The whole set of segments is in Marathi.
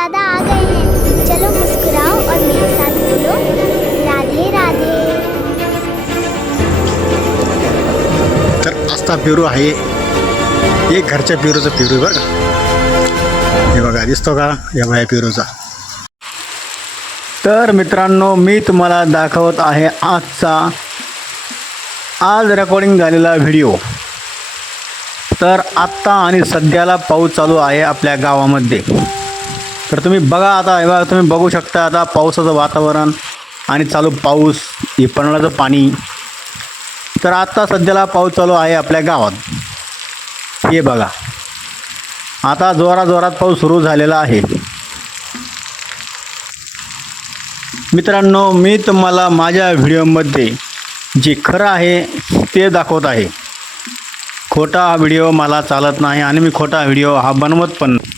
दादा आ गए हैं। चलो मुस्कुराओ और मेरे साथ बोलो राधे राधे। तर आस्था पेरू आहे, एक घरच्या पेरूचा पेरू आहे बरं का. हे बघा दिसतो का या बाया पेरूचा. तर मित्रांनो मी तुम्हाला दाखवत आहे आज रेकॉर्डिंग झालेला व्हिडिओ. तर आत्ता आणि सध्याला पाऊस चालू आहे आपल्या गावामध्ये. तर तुम्ही बघा आता, हे बघा तुम्ही बघू शकता आता पावसाचं वातावरण आणि चालू पाऊस, हे पडणाचं पाणी. तर आत्ता सध्याला पाऊस चालू आहे आपल्या गावात. हे बघा आता जोरात पाऊस सुरू झालेला आहे. मित्रांनो मी तुम्हाला माझ्या व्हिडिओमध्ये जे खरं आहे ते दाखवत आहे. खोटा हा व्हिडिओ मला चालत नाही आणि मी खोटा व्हिडिओ हा बनवत पण नाही.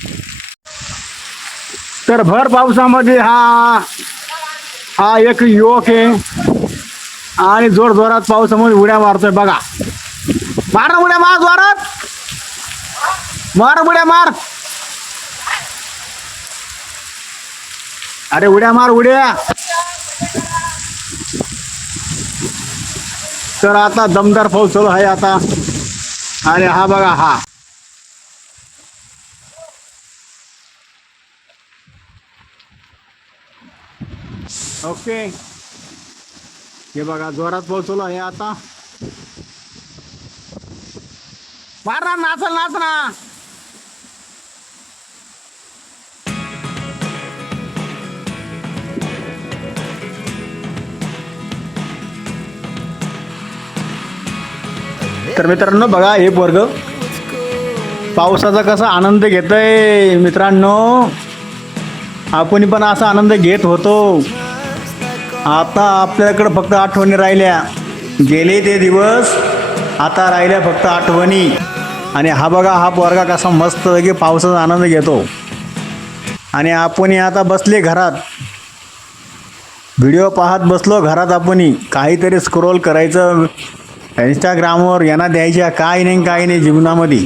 तर भर पावसामध्ये हा एक युवक आहे आणि जोरात पावसामध्ये उड्या मारतोय बघा. मार ना उड्या, मार जोरात, मार उड्या मार, अरे उड्या मार उड्या. तर आता दमदार पाऊस चालू आहे आता. आणि हा बघा हा ओके, हे बघा जोरात पाऊस चालू आहे आता. मार ना, नाच ना. तर मित्रांनो बघा हे पोरग पावसाचा कसा आनंद घेतोय. मित्रांनो आपण पण असा आनंद घेत होतो. आता आपल्याकडे फक्त आठवणी राहिल्या. गेले ते दिवस, आता राहिल्या फक्त आठवणी. आणि हा बघा हा पोरगा कसा मस्त की पावसाचा आनंद घेतो. आणि आपण आता बसले घरात, व्हिडिओ पाहत बसलो घरात. आपण काहीतरी स्क्रोल करायचं इंस्टाग्रामवर, यांना द्यायच्या काही नाही जीवनामध्ये.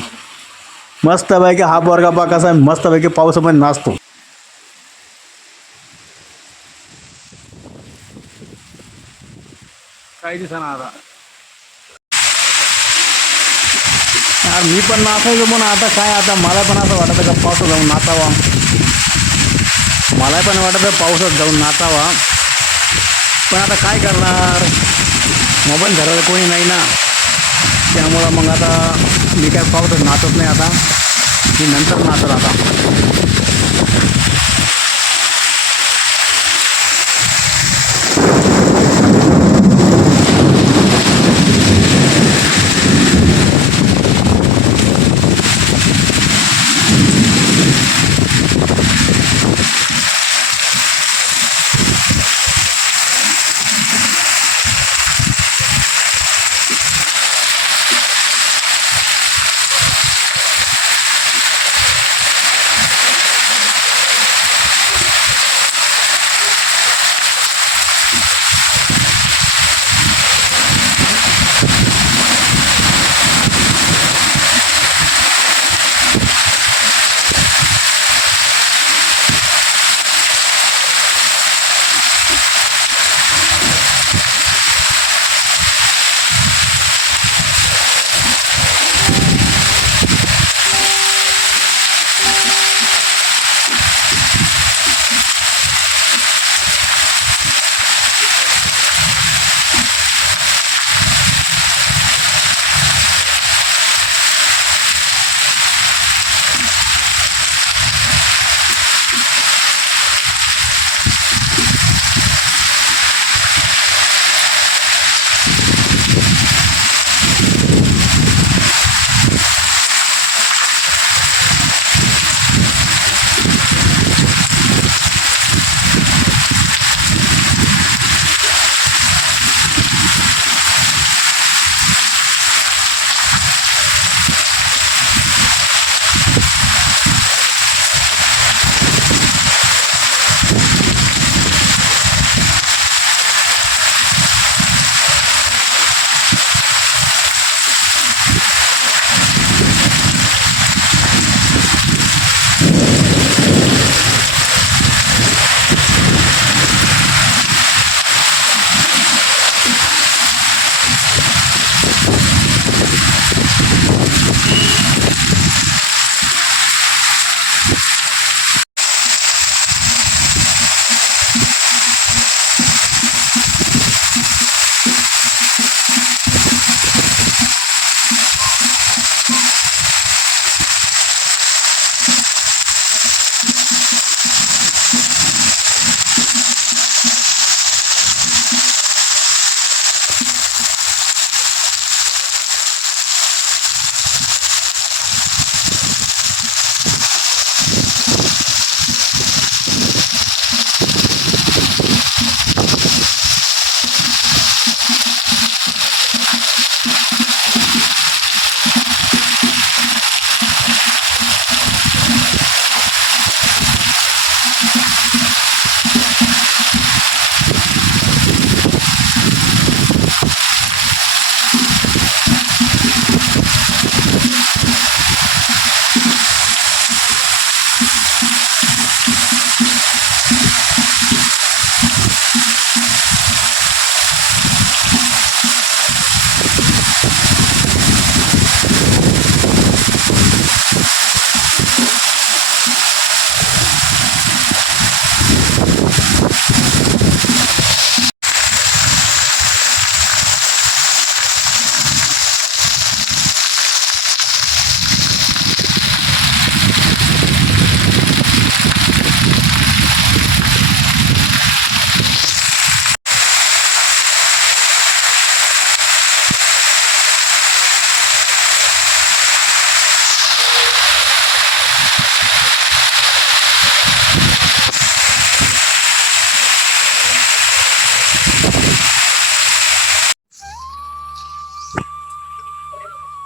मस्तपैकी हा पोरगा पा कसा मस्तपैकी पावसामध्ये नाचतो. काही दिसना आता. यार मी पण नाचायचो पण आता काय, आता मला पण असं वाटतं का पावसात जाऊन नाचावा. मला पण वाटतं पावसात जाऊन नाचावा, पण आता काय करणार, मोबाईल धरायला कोणी नाही ना. त्यामुळं मग आता मी काय पावसात नाचत नाही. आता मी नंतर नाचत आता.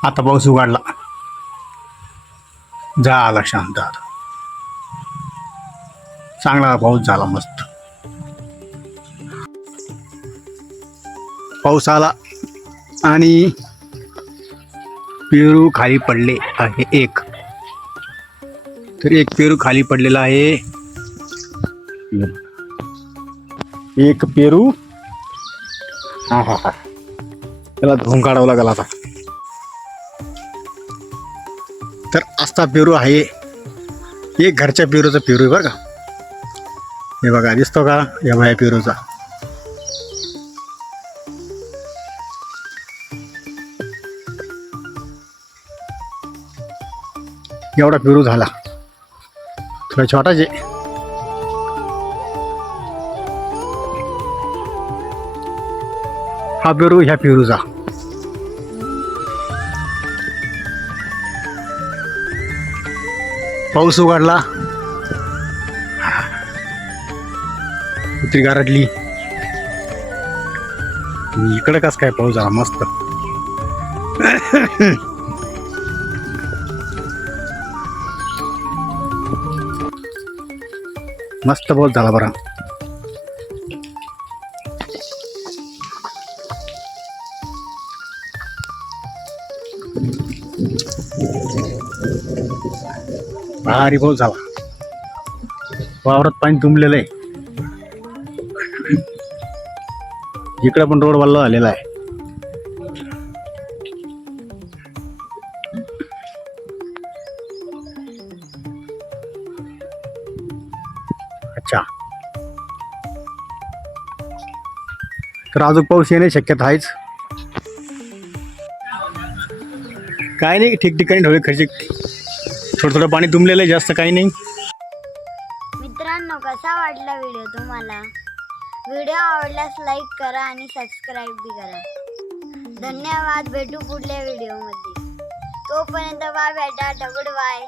आता पाऊस उघडला, झाला शांत आता. चांगला पाऊस झाला, मस्त पाऊस आला आणि पेरू खाली पडले आहे. एक पेरू खाली पडलेला आहे. एक पेरू, हा हा हा, त्याला धुवून काढावं लागेल आता. तर असा पेरू आहे, एक घरच्या पेरूचा पेरू आहे बरं का. हे बघा, दिसतो का या बाया पेरूचा. एवढा पेरू झाला, थोडा छोटाच आहे. हा पेरू ह्या पेरूचा. पाऊस उघडला, कुत्री गारडली. इकडे कस काय पाऊस झाला मस्त. मस्त पाऊस झाला बरं. भारी पाऊस झाला, वावरात पाणी तुंबलेलं आहे. इकडे पण रोड वल्ला झालेला आहे. अच्छा, तर अजून पाऊस येण्याची शक्यता आहेच. काय नाही, ठिकठिकाणी ढोळे खर्च, थोडं थोडं पाणी तुंबलेलं आहे, जास्त काही नाही. मित्रांनो, कसा वाटला व्हिडिओ तुम्हाला? व्हिडिओ आवडल्यास लाईक करा आणि सबस्क्राईब बी करा. धन्यवाद. भेटू पुढल्या व्हिडिओमध्ये. तोपर्यंत बाय बेटा, दगड बाय.